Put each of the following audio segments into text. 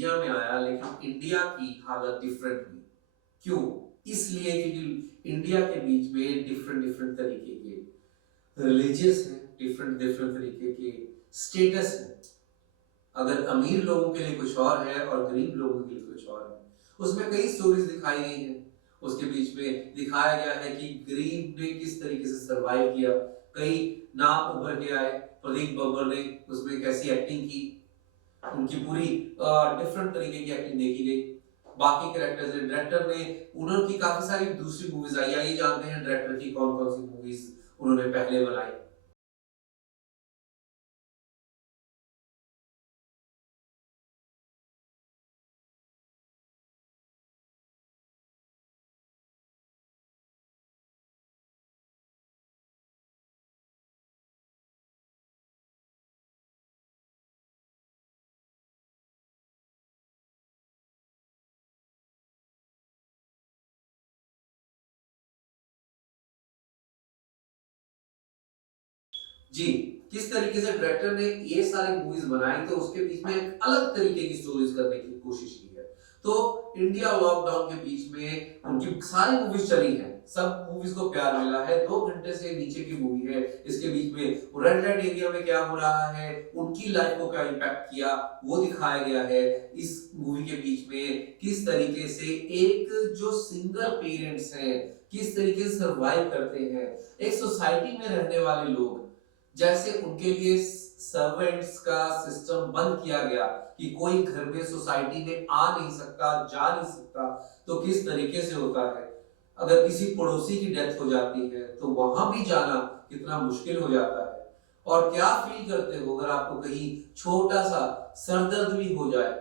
दुनिया में आया, लेकिन इंडिया की हालत डिफरेंट हुई। क्यों? इसलिए क्योंकि इंडिया के बीच में डिफरेंट डिफरेंट तरीके के रिलीजियस हैं, डिफरेंट डिफरेंट तरीके के स्टेटस हैं। अगर अमीर लोगों के लिए कुछ और है और गरीब लोगों के लिए कुछ और है। उसमें कई स्टोरीज दिखाई गई हैं। उसके बीच में दिखाया गया है कि गरीब ने किस तरीके से सरवाइव किया। कई नाम उभर के आए। प्रदीप बब्बर ने उसमें कैसी एक्टिंग की, उनकी पूरी डिफरेंट तरीके की एक्टिंग देखी गई। बाकी कैरेक्टर्स ने, डायरेक्टर ने, उन्होंने काफी सारी दूसरी मूवीज आई। आइए जानते हैं डायरेक्टर की कौन कौन सी मूवीज उन्होंने पहले बनाई। जी, किस तरीके से डायरेक्टर ने ये सारी मूवीज बनाई, तो उसके बीच में एक अलग तरीके की स्टोरीज करने की कोशिश की है। तो इंडिया लॉकडाउन के बीच में उनकी सारी मूवीज चली हैं। सब मूवीज को प्यार मिला है। 2 घंटे से नीचे की मूवी है। इसके बीच में रेड लाइट एरिया में क्या हो रहा है, उनकी लाइफ को क्या इम्पैक्ट किया, वो दिखाया गया है। इस मूवी के बीच में किस तरीके से एक जो सिंगल पेरेंट्स हैं, किस तरीके से सर्वाइव करते हैं। एक सोसाइटी में रहने वाले लोग, जैसे उनके लिए सर्वेंट्स का सिस्टम बंद किया गया कि कोई घर में सोसाइटी में आ नहीं सकता, जा नहीं सकता, तो किस तरीके से होता है। अगर किसी पड़ोसी की डेथ हो जाती है तो वहां भी जाना कितना मुश्किल हो जाता है। और क्या फील करते हो अगर आपको कहीं छोटा सा सरदर्द भी हो जाए,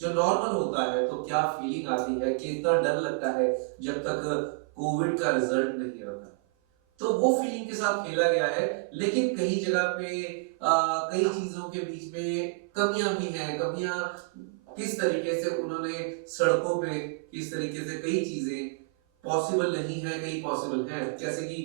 जो नॉर्मल होता है, तो क्या फीलिंग आती है, कितना डर लगता है जब तक कोविड का रिजल्ट नहीं आता। तो वो फीलिंग के साथ खेला गया है। लेकिन कई जगह पे कई चीजों के बीच में कमियां भी हैं। कमियां किस तरीके से उन्होंने सड़कों पे किस तरीके से कई चीजें पॉसिबल नहीं है, कई पॉसिबल है। जैसे कि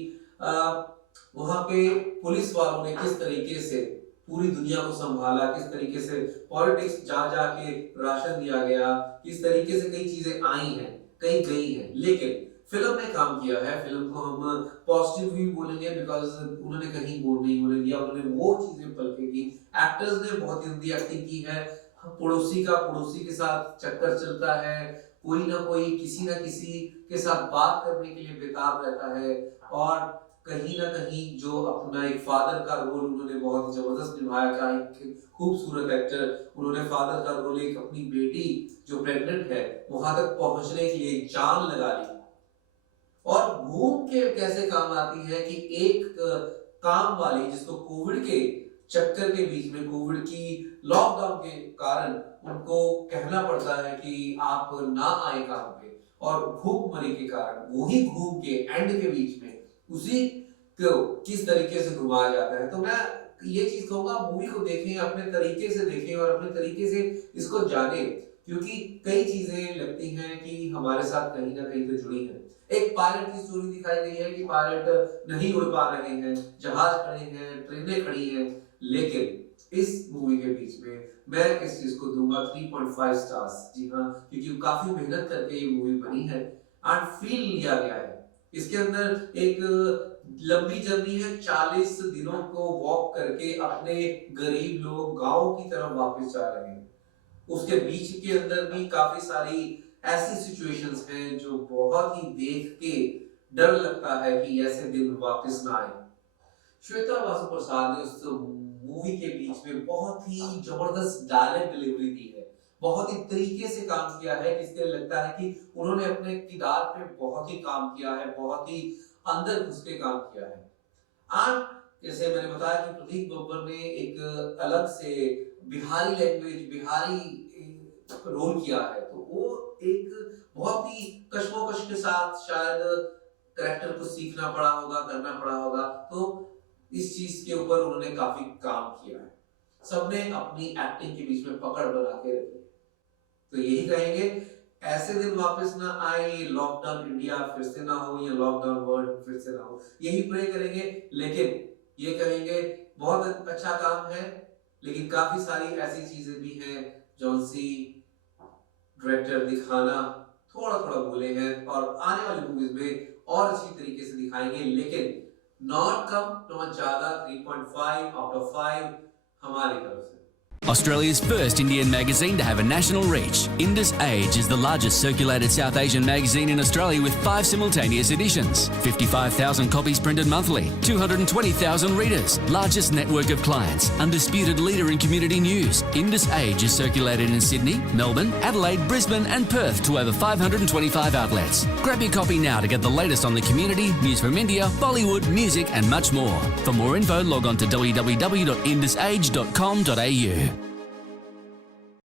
वहां पे पुलिस वालों ने किस तरीके से पूरी दुनिया को संभाला, किस तरीके से पॉलिटिक्स जा जाके राशन दिया गया, किस तरीके से कई चीजें आई हैं, कई गई हैं। लेकिन फिल्म ने काम किया है। फिल्म को हम पॉजिटिव भी बोलेंगे बिकॉज उन्होंने कहीं बोल नहीं बोले दिया, उन्होंने वो चीजें पलके की। एक्टर्स ने बहुत गंदी एक्टिंग की है। पड़ोसी का पड़ोसी के साथ चक्कर चलता है, कोई ना कोई किसी ना किसी के साथ बात करने के लिए बेताब रहता है। और कहीं ना कहीं जो अपना एक फादर का रोल उन्होंने बहुत जबरदस्त निभाया था। एक खूबसूरत एक्टर, उन्होंने फादर का रोल, एक अपनी बेटी जो प्रेग्नेंट है वहां तक पहुंचने के लिए जान लगा ली। और घूम के कैसे काम आती है कि एक काम वाली जिसको कोविड के चक्कर के बीच में, कोविड की लॉकडाउन के कारण उनको कहना पड़ता है कि आप ना आए काम पे, और भूखमरी के कारण वही घूम के एंड के बीच में उसी को किस तरीके से घुमाया जाता है। तो मैं ये चीज कहूंगा, मूवी को देखें, अपने तरीके से देखें और अपने तरीके से इसको जाने, क्योंकि कई चीजें लगती हैं कि हमारे साथ कहीं ना कहीं तो जुड़ी हैं। एक पायलट की स्टोरी दिखाई गई है कि पायलट नहीं उड़ पा रहे हैं, जहाज खड़े हैं, ट्रेनें खड़ी हैं। लेकिन इस मूवी के बीच में मैं इस चीज को दूंगा 3.5 स्टार्स। जी हाँ, क्योंकि काफी मेहनत करके ये मूवी बनी है एंड फील लिया गया है। इसके अंदर एक लंबी जर्नी है। 40 दिनों को वॉक करके अपने गरीब लोग गांव की तरफ वापस जा रहे हैं। उसके बीच के अंदर भी काफी सारी ऐसी सिचुएशंस हैं जो बहुत ही देख के डर लगता है कि ऐसे दिन वापस ना आए। श्वेता वासु प्रसाद ने उस मूवी के बीच में बहुत ही जबरदस्त डायलॉग डिलीवरी दी है। बहुत ही तरीके से काम किया है, जिससे लगता है कि उन्होंने अपने किरदार पे बहुत ही काम किया है, बहुत ही अंदर घुस के काम किया है। आज जैसे मैंने बताया कि प्रदीप बब्बर ने एक अलग से बिहारी लैंग्वेज, बिहारी रोल किया है, तो वो एक बहुत ही कश्मोकश के साथ शायद कैरेक्टर को सीखना पड़ा होगा, करना पड़ा होगा। तो इस चीज के ऊपर उन्होंने काफी काम किया है। सबने अपनी एक्टिंग के बीच में पकड़ बना के रखी है। तो यही कहेंगे, ऐसे दिन वापस ना आए, ये लॉकडाउन इंडिया फिर से ना हो, या लॉकडाउन वर्ल्ड फिर से ना हो, यही प्रे करेंगे। लेकिन ये कहेंगे बहुत अच्छा काम है, लेकिन काफी सारी ऐसी चीजें भी हैं जौन सी डायरेक्टर दिखाना थोड़ा थोड़ा भूले हैं और आने वाली मूवीज में और अच्छी तरीके से दिखाएंगे, लेकिन नॉट कम नंबर ज्यादा 3.5 आउट ऑफ 5 हमारी तरफ से। Australia's first Indian magazine to have a national reach, Indus Age is the largest circulated South Asian magazine in Australia with 5 simultaneous editions, 55,000 copies printed monthly, 220,000 readers, largest network of clients, undisputed leader in community news. Indus Age is circulated in Sydney, Melbourne, Adelaide, Brisbane and Perth to over 525 outlets. Grab your copy now to get the latest on the community, news from India, Bollywood, music and much more. For more info, log on to www.indusage.com.au.